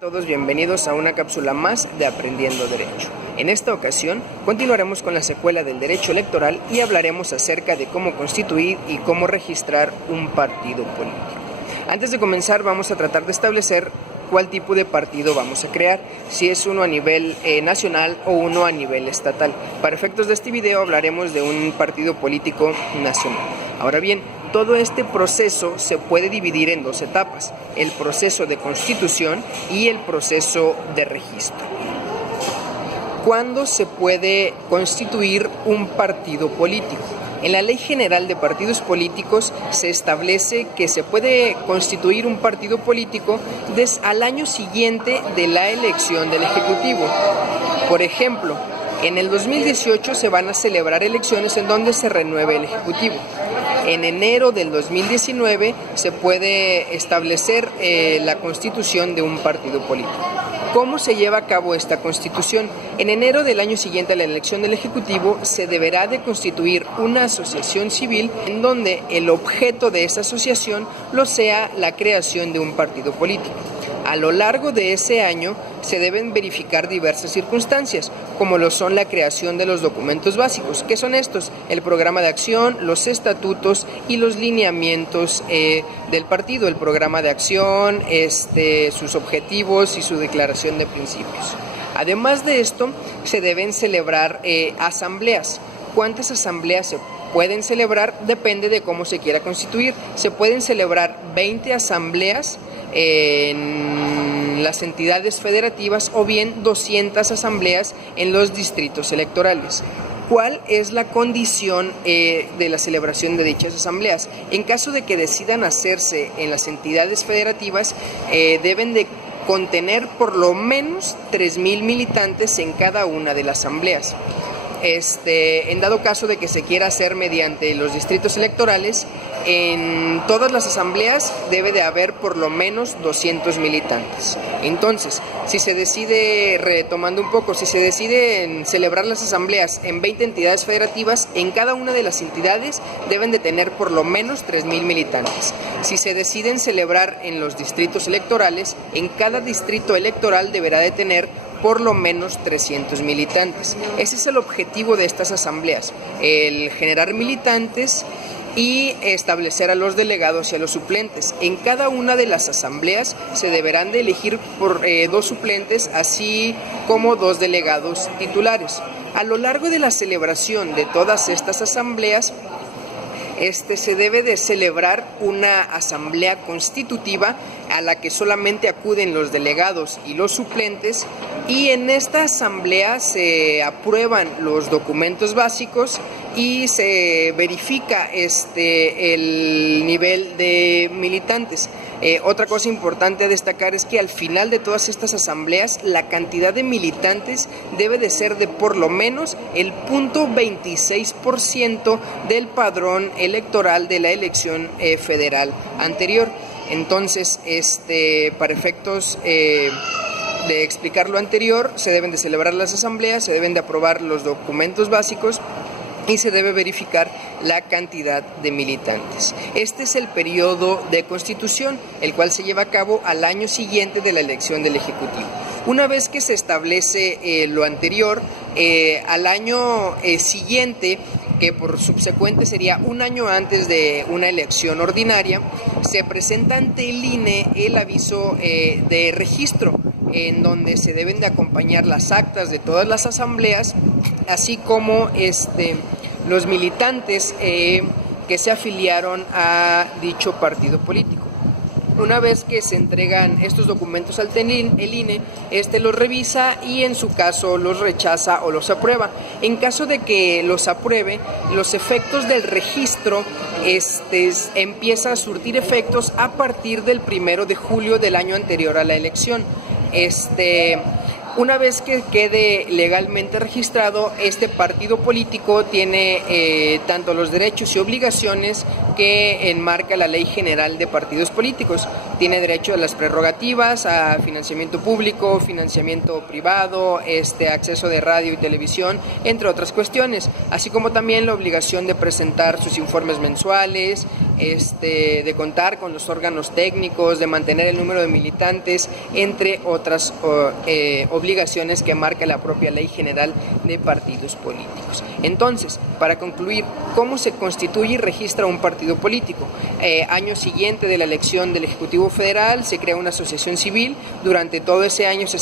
Todos bienvenidos a una cápsula más de Aprendiendo Derecho. En esta ocasión continuaremos con la secuela del derecho electoral y hablaremos acerca de cómo constituir y cómo registrar un partido político. Antes de comenzar vamos a tratar de establecer cuál tipo de partido vamos a crear, si es uno a nivel nacional o uno a nivel estatal. Para efectos de este video hablaremos de un partido político nacional. Ahora bien, todo este proceso se puede dividir en dos etapas: el proceso de constitución y el proceso de registro. ¿Cuándo se puede constituir un partido político? En la Ley General de Partidos Políticos se establece que se puede constituir un partido político al año siguiente de la elección del Ejecutivo. Por ejemplo, en el 2018 se van a celebrar elecciones en donde se renueve el Ejecutivo. En enero del 2019 se puede establecer la constitución de un partido político. ¿Cómo se lleva a cabo esta constitución? En enero del año siguiente a la elección del Ejecutivo se deberá de constituir una asociación civil en donde el objeto de esa asociación lo sea la creación de un partido político. A lo largo de ese año se deben verificar diversas circunstancias, como lo son la creación de los documentos básicos. ¿Qué son estos? El programa de acción, los estatutos y los lineamientos del partido, el programa de acción, sus objetivos y su declaración de principios. Además de esto, se deben celebrar asambleas. ¿Cuántas asambleas se pueden celebrar? Depende de cómo se quiera constituir. Se pueden celebrar 20 asambleas en las entidades federativas o bien 200 asambleas en los distritos electorales. ¿Cuál es la condición de la celebración de dichas asambleas? En caso de que decidan hacerse en las entidades federativas, deben de contener por lo menos 3,000 militantes en cada una de las asambleas. En dado caso de que se quiera hacer mediante los distritos electorales, en todas las asambleas debe de haber por lo menos 200 militantes. Entonces, si se decide, retomando un poco, si se decide en celebrar las asambleas en 20 entidades federativas, en cada una de las entidades deben de tener por lo menos 3,000 militantes. Si se deciden celebrar en los distritos electorales, en cada distrito electoral deberá de tener por lo menos 300 militantes. Ese es el objetivo de estas asambleas, el generar militantes y establecer a los delegados y a los suplentes. En cada una de las asambleas se deberán de elegir por 2 suplentes, así como 2 delegados titulares. A lo largo de la celebración de todas estas asambleas, se debe de celebrar una asamblea constitutiva a la que solamente acuden los delegados y los suplentes, y en esta asamblea se aprueban los documentos básicos y se verifica el nivel de militantes. Otra cosa importante a destacar es que al final de todas estas asambleas la cantidad de militantes debe de ser de por lo menos el 0.26% del padrón electoral de la elección federal anterior. Entonces, para efectos de explicar lo anterior, se deben de celebrar las asambleas, se deben de aprobar los documentos básicos y se debe verificar la cantidad de militantes. Este es el periodo de constitución, el cual se lleva a cabo al año siguiente de la elección del Ejecutivo. Una vez que se establece lo anterior, al año siguiente, que por subsecuente sería un año antes de una elección ordinaria, se presenta ante el INE el aviso de registro, en donde se deben de acompañar las actas de todas las asambleas, así como los militantes que se afiliaron a dicho partido político. Una vez que se entregan estos documentos al el INE, los revisa y en su caso los rechaza o los aprueba. En caso de que los apruebe, los efectos del registro empieza a surtir efectos a partir del 1 de julio del año anterior a la elección. Una vez que quede legalmente registrado, este partido político tiene tanto los derechos y obligaciones que enmarca la Ley General de Partidos Políticos. Tiene derecho a las prerrogativas, a financiamiento público, financiamiento privado, acceso de radio y televisión, entre otras cuestiones, así como también la obligación de presentar sus informes mensuales, de contar con los órganos técnicos, de mantener el número de militantes, entre otras obligaciones que marca la propia Ley General de Partidos Políticos. Entonces, para concluir, ¿cómo se constituye y registra un partido político? Año siguiente de la elección del Ejecutivo Federal se crea una asociación civil. Durante todo ese año se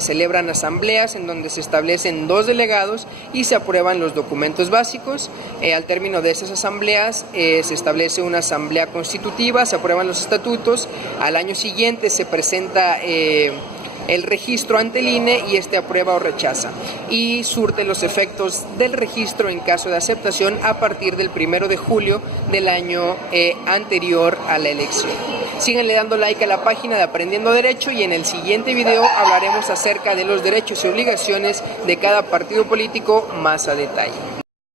celebran asambleas en donde se establecen 2 delegados y se aprueban los documentos básicos. Al término de esas asambleas se establece una asamblea constitutiva, se aprueban los estatutos. Al año siguiente se presenta el registro ante el INE y aprueba o rechaza, y surte los efectos del registro en caso de aceptación a partir del 1 de julio del año anterior a la elección. Síganle dando like a la página de Aprendiendo Derecho, y en el siguiente video hablaremos acerca de los derechos y obligaciones de cada partido político más a detalle.